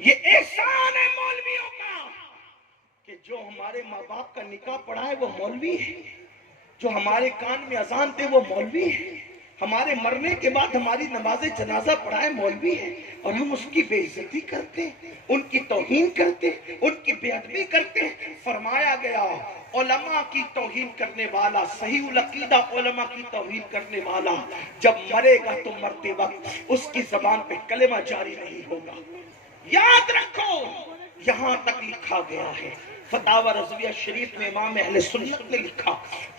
یہ احسان ہے مولویوں کا کہ جو ہمارے ماں باپ کا نکاح پڑھا ہے وہ مولوی ہے، جو ہمارے کان میں اذان دے وہ مولوی ہے، ہمارے مرنے کے بعد ہماری نماز جنازہ پڑھائے مولوی ہے، اور ہم اس کی بے عزتی کرتے ہیں، ان کی توہین کرتے ہیں، ان کی بے ادبی کرتے ہیں۔ فرمایا گیا علماء کی توہین کرنے والا، صحیح العقیدہ علماء کی توہین کرنے والا جب مرے گا تو مرتے وقت اس کی زبان پہ کلمہ جاری نہیں ہوگا۔ یاد رکھو، یہاں تک لکھا گیا ہے فتاوی رضویہ شریف میں امام اہل سنت نے لکھا،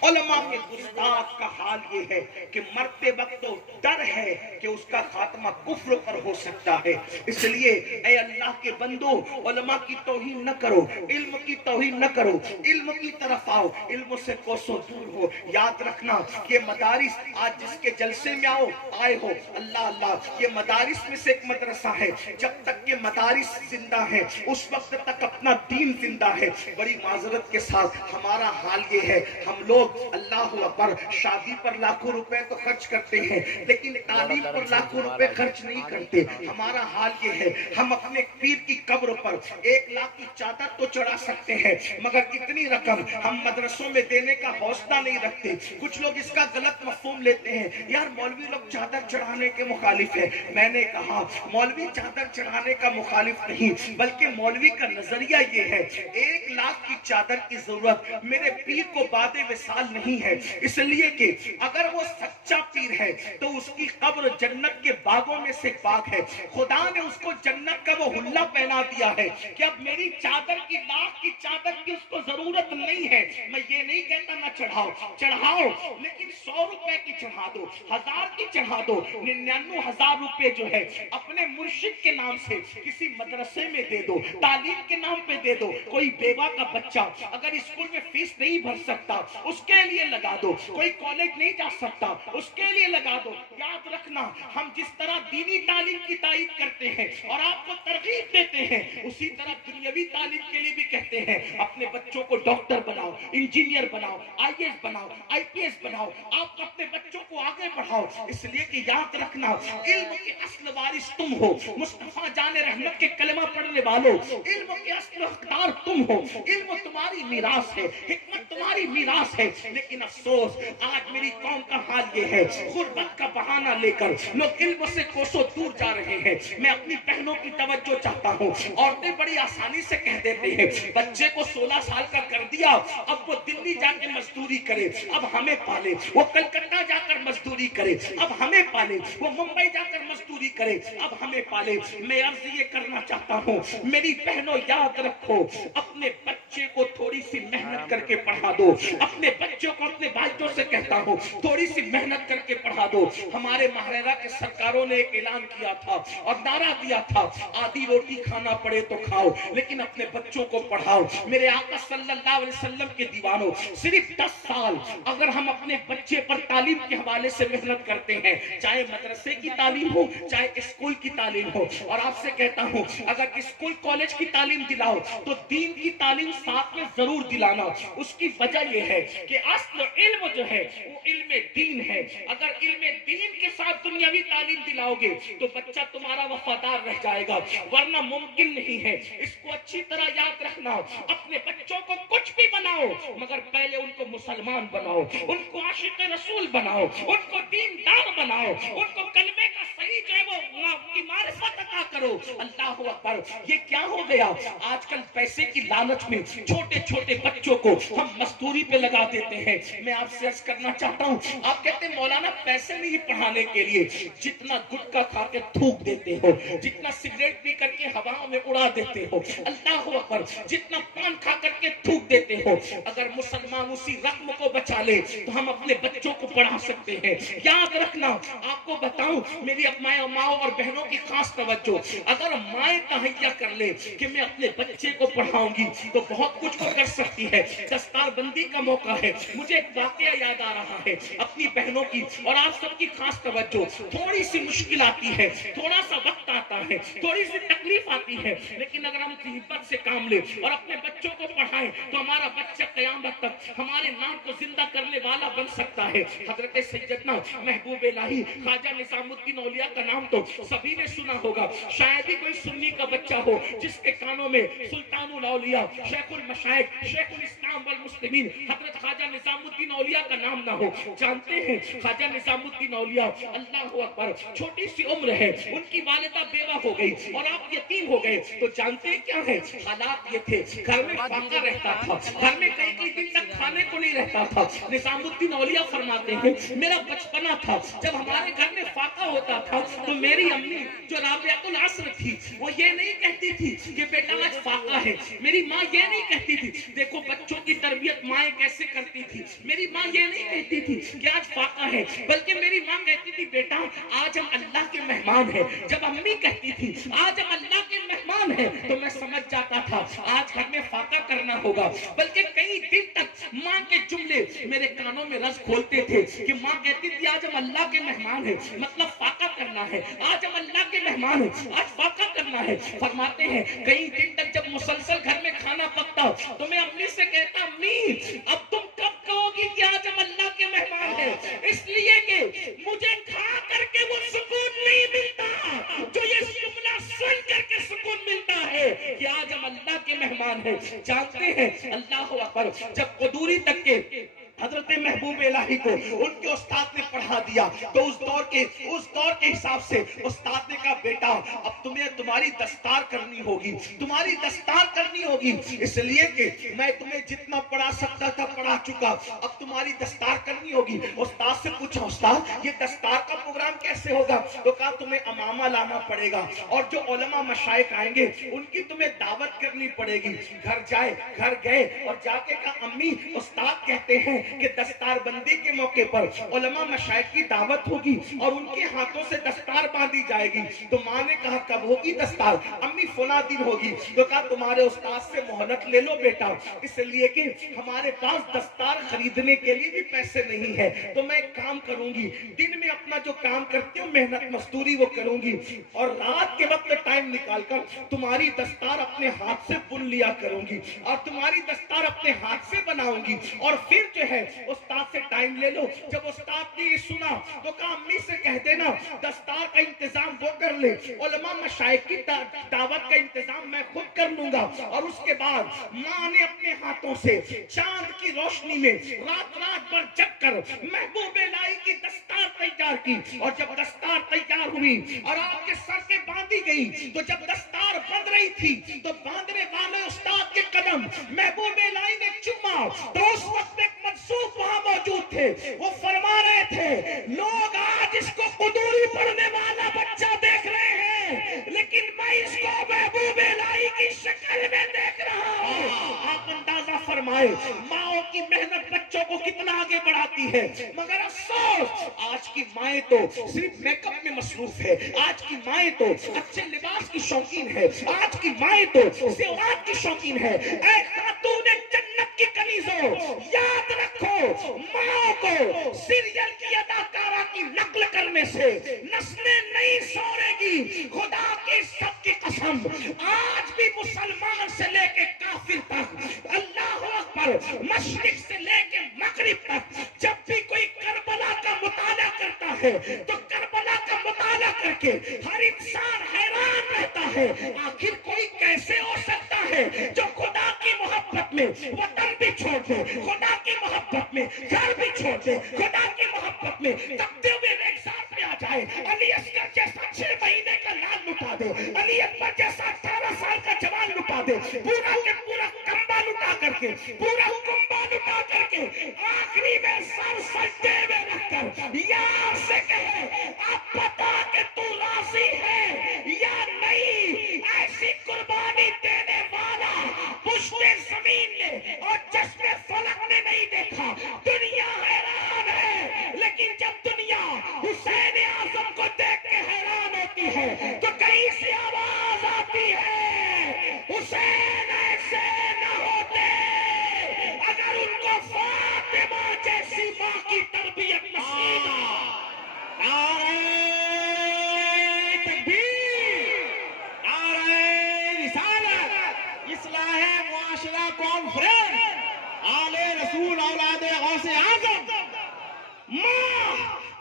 علماء کے گستاخ کا حال یہ ہے کہ مرتے وقت تو ڈر ہے کہ اس کا خاتمہ کفر پر ہو سکتا ہے، اس لیے اے اللہ کے بندو علماء کی توہین نہ کرو، علم کی توہین نہ کرو، علم کی طرف آؤ، علم سے کوسوں دور ہو۔ یاد رکھنا یہ مدارس آج جس کے جلسے میں آئے ہو، اللہ اللہ، یہ مدارس میں سے ایک مدرسہ ہے، جب تک کہ مدارس زندہ ہیں اس وقت تک اپنا دین زندہ ہے۔ بڑی معذرت کے ساتھ ہمارا حال یہ ہے، ہم لوگ اللہ اکبر شادی پر لاکھوں روپے تو خرچ کرتے ہیں لیکن تعلیم پر لاکھوں روپے خرچ نہیں کرتے۔ ہمارا حال یہ ہے، ہم اپنے پیر کی قبر پر 1,00,000 کی چادر تو چڑھا سکتے ہیں مگر اتنی رقم ہم مدرسوں میں دینے کا حوصلہ نہیں رکھتے۔ کچھ لوگ اس کا غلط مفہوم لیتے ہیں، یار مولوی لوگ چادر چڑھانے کے مخالف ہیں۔ میں نے کہا مولوی چادر چڑھانے کا مخالف نہیں بلکہ مولوی کا نظریہ یہ ہے 1,00,000 کی چادر کی ضرورت میرے پیر کو بعد وصال نہیں ہے، اس لیے کہ اگر وہ سچا پیر ہے تو اس کی قبر جنت کے باغوں میں سے پاک ہے۔ خدا نے اس کو جنت کا وہ حلہ پہنا دیا ہے کہ اب میری چادر کی 1,00,000 کی چادر کی اس کو ضرورت نہیں ہے۔ میں یہ نہیں کہتا نہ چڑھاؤ، چڑھاؤ لیکن 100 روپے کی چڑھا دو، 1000 کی چڑھا دو، 99,000 روپے جو ہے اپنے مرشد کے نام سے کسی مدرسے میں دے دو، تعلیم کے نام پہ دے دو۔ کوئی بیوہ کا بچہ اگر اسکول میں فیس نہیں بھر سکتا اس کے لیے لگا دو، کوئی کالج نہیں جا سکتا اس کے لیے لگا دو۔ یاد رکھنا ہم جس طرح دینی تعلیم کی تائید کرتے ہیں اور آپ کو ترغیب دیتے ہیں اسی طرح دنیاوی تعلیم کے لیے بھی کہتے ہیں اپنے بچوں کو ڈاکٹر بناؤ، انجینئر بناؤ، IAS بناؤ، IPS بناؤ، آپ اپنے بچوں کو آگے بڑھاؤ، اس لیے کہ یاد رکھنا علم کے اصل وارث تم ہو، مصطفیٰ جان رحمت کے کلمہ پڑھنے والوں، علم کے اصل حقدار تم ہو، علم تمہاری میراث ہے، حکمت تمہاری میراث ہے۔ لیکن افسوس آج میری قوم کا حال یہ ہے، غربت کا بہانہ لے کر لوگ علم سے کوسوں دور جا رہے ہیں۔ میں اپنی بہنوں کی توجہ چاہتا ہوں، عورتیں بڑی آسانی سے کہہ دیتے ہیں بچے کو 16 سال کا کر دیا اب وہ دلی جا کے مزدوری کرے، اب ہمیں پالے، وہ کلکتہ جا کر مزدوری کرے اب ہمیں پالے، وہ ممبئی جا کر مزدوری کرے اب ہمیں پالے۔ میں عرض یہ کرنا چاہتا ہوں میری بہنوں یاد رکھو اپنے بچے کو تھوڑی سی محنت کر کے پڑھا دو، اپنے بچوں کو اپنے بھائیوں سے کہتا ہوں تھوڑی سی محنت کر کے پڑھا دو۔ ہمارے ماہرہ کے سرکاروں نے ایک اعلان کیا تھا اور نعرہ دیا تھا آدھی روٹی کھانا پڑے تو کھاؤ لیکن اپنے بچوں کو پڑھاؤ۔ میرے آقا صلی اللہ علیہ وسلم کے دیوانوں صرف 10 سال اگر ہم اپنے بچے پر تعلیم کے حوالے سے محنت کرتے ہیں، چاہے مدرسے کی تعلیم ہو چاہے اسکول کی تعلیم ہو، اور آپ سے کہتا ہوں اگر اسکول کالج کی تعلیم دلاؤ تو دین کی تعلیم ساتھ میں ضرور دلانا۔ اس کی وجہ یہ ہے کہ اصل علم جو ہے وہ علم دین ہے۔ اگر علم دین کے ساتھ دنیاوی تعلیم دلاؤ گے تو بچہ تمہارا وفادار رہ جائے گا، ورنہ ممکن نہیں ہے۔ اس کو اچھی طرح یاد رکھنا، اپنے بچوں کو کچھ بھی بناؤ مگر پہلے ان کو مسلمان بناؤ، ان کو عاشق رسول بناؤ، ان کو دیندار بناؤ، ان کو کلمے کا صحیح جو ہے وہ کی معرفت عطا کرو۔ اللہ اکبر، یہ کیا ہو گیا آج کل پیسے کی لالچ میں چھوٹے چھوٹے بچوں کو ہم مزدوری پہ لگا دیتے ہیں۔ میں آپ سے عرض کرنا چاہتا ہوں آپ کہتے ہیں مولانا پیسے نہیں پڑھانے کے لیے، جتنا گٹکا کھا کے تھوک دیتے ہو، جتنا سگریٹ پی کر کے ہوا میں اڑا دیتے ہو، اللہ اکبر، جتنا پان کھا کر کے تھوک دیتے ہو، اگر مسلمان اسی رقم کو بچا لے تو ہم اپنے بچوں کو پڑھا سکتے ہیں۔ یاد رکھنا آپ کو بتاؤں میری ماؤں اور بہنوں کی خاص توجہ، اگر مائیں تہیا کر لے کہ میں اپنے بچے کو پڑھاؤں گی تو بہت کچھ وہ کر سکتی ہے۔ دستار بندی کا موقع ہے، مجھے ایک واقعہ یاد آ رہا ہے اپنی بہنوں کی اور آپ سب کی خاص توجہ۔ تھوڑی سی مشکل آتی ہے، تھوڑا سا وقت آتا ہے، تھوڑی سی تکلیف آتی ہے، لیکن اگر ہم ہمت سے کام لیں اور اپنے بچوں کو پڑھائیں تو ہمارا بچہ قیامت تک ہمارے نام کو زندہ کرنے والا بن سکتا ہے۔ حضرت سیدنا محبوب الہی خواجہ نظام الدین اولیاء کا نام تو سبھی نے سنا ہوگا، شاید ہی کوئی سنی کا بچہ ہو جس کے کانوں میں سلطان الاولیاء شیخ المشائخ شیخ الاسلام والمسلمین حضرت خواجہ نظام الدین اولیاء کا نام نہ ہو. جانتے ہیں خواجہ نظام الدین اولیاء اللہ اکبر چھوٹی سی عمر ہے, ان کی والدہ بیوہ ہو گئی اور آپ یتیم ہو گئے. تو جانتے ہیں کیا ہے حالات یہ تھے, گھر میں فاقہ رہتا تھا, گھر میں کئی کئی دن تک کھانے کو نہیں رہتا تھا. نظام الدین اولیاء فرماتے ہیں میرا بچپنا تھا جب ہمارے گھر میں فاقہ ہوتا تھا تو میری امی جو رابعۃ العصر تھی وہ یہ نہیں کہتی تھی کہ بیٹا آج فاقہ ہے. میری ماں یہ نہیں کہتی تھی, دیکھو بچوں کی تربیت مائیں کیسے کرتی تھی, میری ماں یہ نہیں کہتی تھی کہ آج فاقہ ہے, بلکہ میری ماں کہتی تھی بیٹا آج ہم اللہ کے مہمان ہیں. جب امی کہتی تھی آج ہم اللہ کے مہمان ہیں تو میں سمجھ جاتا تھا آج گھر میں فاقہ کرنا ہوگا. بلکہ کئی دن تک ماں کے جملے میرے کانوں میں رس کھولتے تھے کہ ماں کہتی تھی آج ہم اللہ کے مہمان ہیں, مطلب فاقہ کرنا ہے. آج ہم اللہ کے مہمان ہیں, آج فاقہ کرنا ہے. فرماتے ہیں کئی دن تک جب مسلسل گھر میں کھانا پکتا تو میں امی سے کہتا امی اب تم کب کہو گی کہ آج ہم اللہ کے مہمان ہیں, اس لیے کہ مجھے کھا کر کے وہ سکون نہیں ملتا جو یہ جملہ سن کر کے سکون ملتا ہے کہ آج ہم اللہ کے مہمان ہیں. جانتے ہیں اللہ اکبر جب قدوری تک کے حضرت محبوب الہی کو ان کے استاد نے پڑھا دیا تو اس دور کے حساب سے استاد نے کہا بیٹا اب تمہیں تمہاری دستار کرنی ہوگی, تمہاری دستار کرنی ہوگی, اس لیے کہ میں تمہیں جتنا پڑھا سکتا تھا پڑھا چکا, اب تمہاری دستار کرنی ہوگی. استاد سے پوچھا استاد یہ دستار کا پروگرام کیسے ہوگا؟ تو کہا تمہیں امامہ لانا پڑے گا اور جو علماء مشائخ آئیں گے ان کی تمہیں دعوت کرنی پڑے گی. گھر گئے اور جا کے کہا امی استاد کہتے ہیں کہ دستار بندی کے موقع پر علماء مشائخ کی دعوت ہوگی اور ان کے ہاتھوں سے دستار باندھی جائے گی. تو ماں نے کہا کب ہوگی دستار؟ امی فلاں دن ہوگی. تو کہا تمہارے استاد سے مہلت لے لو بیٹا, اس لیے کہ ہمارے پاس دستار خریدنے کے لیے بھی پیسے نہیں ہے. تو میں ایک کام کروں گی, دن میں اپنا جو کام کرتی ہوں محنت مزدوری وہ کروں گی اور رات کے وقت ٹائم نکال کر تمہاری دستار اپنے ہاتھ سے بن لیا کروں گی اور تمہاری دستار اپنے ہاتھ سے بناؤں گی. اور پھر جو ہے استاد سے ٹائم لے لو. جب استاد نے یہ سنا تو کہا امی سے کہہ دینا دستار کا انتظام وہ کر لے, علماء مشائخ کی دعوت کا انتظام میں خود کر لوں گا. اور اس کے بعد ماں نے اپنے ہاتھوں سے چاند کی روشنی میں رات بھر جگ کر محبوب الہی کی دستار تیار کی. اور جب دستار تیار ہوئی اور آپ کے سر پہ باندھی گئی تو جب دستار بندھ رہی تھی تو باندھنے والے استاد کے قدم محبوب الہی نے چوما تو اس وقت ایک منصوب وہاں موجود تھے. وہ فرما رہے تھے لوگ آج اس کو قدوری پڑھنے والا بچہ دیکھ رہے ہیں لیکن میں اس کو محبوب الہی کی شکل میں دیکھ رہا ہوں. آپ اندازہ فرمائے ماؤں کی محنت بچوں کو کتنا آگے بڑھاتی ہے. مگر افسوس آج کی مائیں تو صرف میک اپ میں مصروف ہے, آج کی مائیں تو اچھے لباس کی شوقین ہے, آج کی مائیں تو زیورات کی شوقین ہے. اے خاتون جنت کی کنیزوں یاد رکھو ماں کو سیریل کی اداکارہ کی نقل کرنے سے نسلیں نہیں سورے گی. خدا کی سب کی قسم آج بھی مسلمان سے لے کے کافر تک, اللہ اکبر, مشرق سے لے کے مغرب تک جب بھی کوئی کربلا کا مطالعہ کرتا ہے تو کربلا کا مطالعہ کر کے ہر انسان حیران رہتا ہے آخر کوئی کیسے ہو سکتا ہے جو خدا کی محبت میں وطن بھی چھوڑ دے, خدا کی محبت میں گھر بھی چھوڑ دے, خدا کی محبت میں تبتے ہوئے ریگزار پہ آ جائے, علی اصغر جیسا 6 مہینے کا لال لٹا دے, علی اکبر جیسا 18 سال کا جوان لٹا دے, پورا کے پورا کمبا لٹا کر کے, پورا کنبا لٹا کر کے آخری میں سر سجدے میں رکھ کر یار سے کہے اب بتا کہ تو راضی ہے یا نہیں. ایسی قربانی دینے والا پشت زمین نے اور جسم فلک نے نہیں دیکھا. دنیا حیران ہے لیکن جب دنیا حسین اعظم کو دیکھ کے حیران ہوتی ہے تو کہیں سے آواز آتی ہے حسین ایسے نہ ہوتے اگر ان کو فاطمہ جیسی ماں کی تربیت نصیب. نعرہ تکبیر, نعرہ رسالت, اصلاح معاشرہ کانفرنس, آل رسول اولاد غوث اعظم.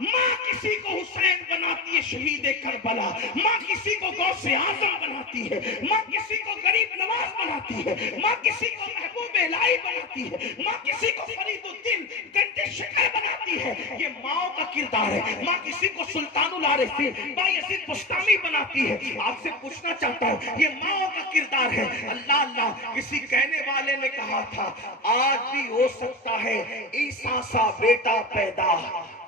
ماں کی کسی کو حسین بناتی ہے شہید کربلا، ماں کسی کو غوث اعظم بناتی ہے، ماں کسی کو غریب نواز بناتی ہے، ماں کسی کو محبوب الہی بناتی ہے، ماں کسی کو فرید الدین گنج شکر بناتی ہے۔ یہ ماں کا کردار ہے۔ ماں کسی کو سلطان العارفین بایزید بستامی بناتی ہے۔ آپ سے پوچھنا چاہتا ہوں، یہ ماں کا کردار ہے۔ اللہ اللہ، کسی کہنے والے نے کہا تھا آج بھی ہو سکتا ہے عیسیٰ سا بیٹا پیدا،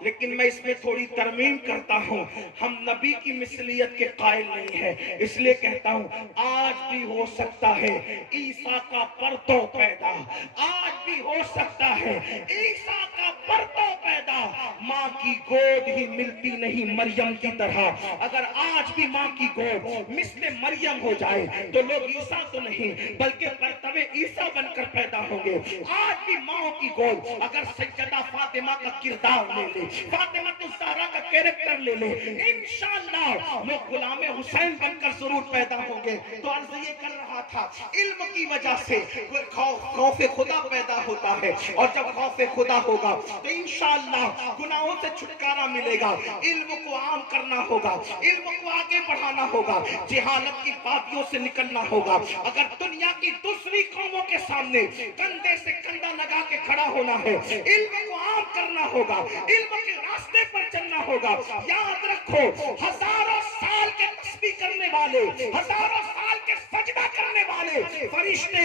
لیکن میں اس میں تھوڑی ترمیم کرتا ہوں، ہم نبی کی مثلیت کے قائل نہیں ہیں، اس لیے کہتا ہوں آج بھی ہو سکتا ہے عیسیٰ کا پرتو پیدا، آج بھی ہو سکتا ہے عیسیٰ کا پرتو پیدا۔ ماں کی گود ہی ملتی نہیں مریم کی طرح، اگر آج بھی ماں کی گود مثل مریم ہو جائے تو لوگ عیسیٰ تو نہیں بلکہ پرتوے عیسیٰ بن کر پیدا ہوں گے۔ آج بھی ماں کی گود اگر سیدہ فاطمہ کا کردار لے لے، فاطمہ الزہرا کا کیریکٹر لے لے، انشاءاللہ وہ غلام حسین بن کر ضرور پیدا ہوں گے۔ تو عرض یہ کر رہا تھا، علم کی وجہ سے خوف خدا پیدا ہوتا ہے، اور جب خوف خدا ہوگا تو انشاءاللہ گناہوں سے چھٹکارا ملے گا۔ علم کو عام کرنا ہوگا، علم کو آگے بڑھانا ہوگا، جہالت کی وادیوں سے نکلنا ہوگا۔ اگر دنیا کی دوسری قوموں کے سامنے کندھے سے کندھا لگا کے کھڑا ہونا ہے، علم کو عام کرنا ہوگا، علم کے راستے پر چلنا ہوگا۔ یاد رکھو، ہزاروں سال کے تسبیح کرنے والے، ہزاروں سال کے سجدہ کرنے والے فرشتے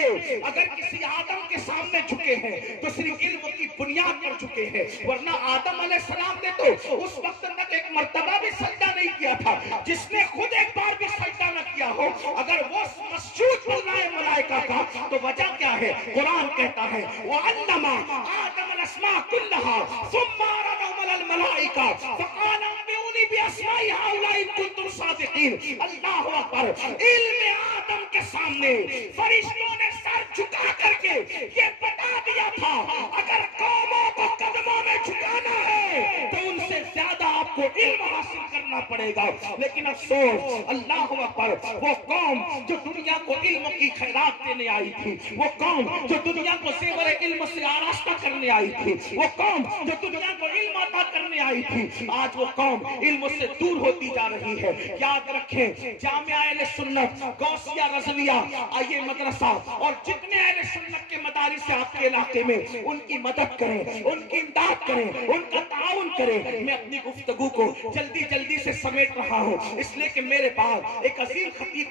اگر کسی آدم کے سامنے جھکے ہیں تو صرف علم کی بنیاد پر جھکے ہیں، ورنہ آدم علیہ السلام نے تو اس وقت تک ایک مرتبہ بھی سجدہ نہیں کیا تھا۔ جس نے خود ایک بار بھی سجدہ نہ کیا ہو، اگر وہ مسجود بن رہا ہے ملائکہ کا، تو وجہ کیا ہے؟ قرآن کہتا ہے وَعَلَّمَ آدَمَ الْأَسْمَاءَ كُلَّهَا ثُمَّ عَرَضَهُمْ عَلَى الْمَلَائِكَةِ فَقَالَ أَنبِئُونِي بِأَسْمَاءِ هَؤُلَاءِ إِن كُنتُمْ صَادِقِينَ۔ اللہ اکبر! علم آدم کے سامنے فرشتوں نے سر جھکا کر کے یہ بتا دیا تھا، اگر قوموں کو قدموں میں جھکانا ہے تو ان سے زیادہ آپ کو علم حاصل کرنا پڑے گا۔ لیکن افسوس، اللہ اکبر، وہ قوم جو دنیا کو علم کی خیرات دینے آئی تھی، وہ قوم جو دنیا کو زیور علم سے آراستہ کرنے آئی تھی، وہ قوم جو دنیا کو علم عطا کرنے آئی تھی، آج وہ قوم علم سے دور ہوتی جا رہی ہے۔ یاد رکھیں، جامعہ اہل سنت غوثیہ رضویہ آئیے مدرسہ اور جتنے اہل سنت کے مدارس سے آپ کے علاقے میں، ان کی مدد کریں، ان کی امداد کریں، ان کا تعاون کریں۔ میں اپنی گفتگو کو جلدی سے سمیٹ رہا ہوں، اس لیے کہ میرے بعد ایک عظیم خطیب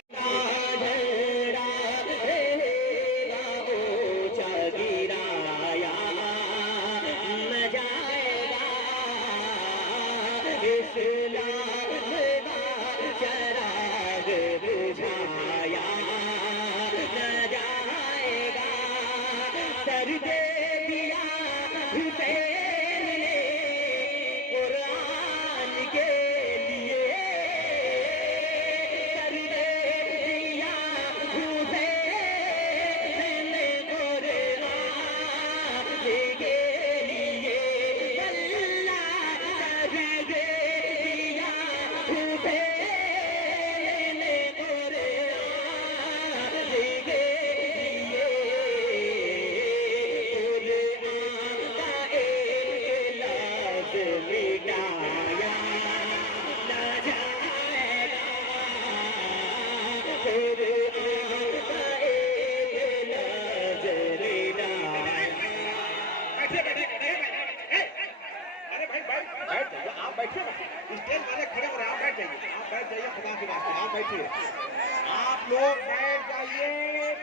آپ لوگ بیٹھ جائیے۔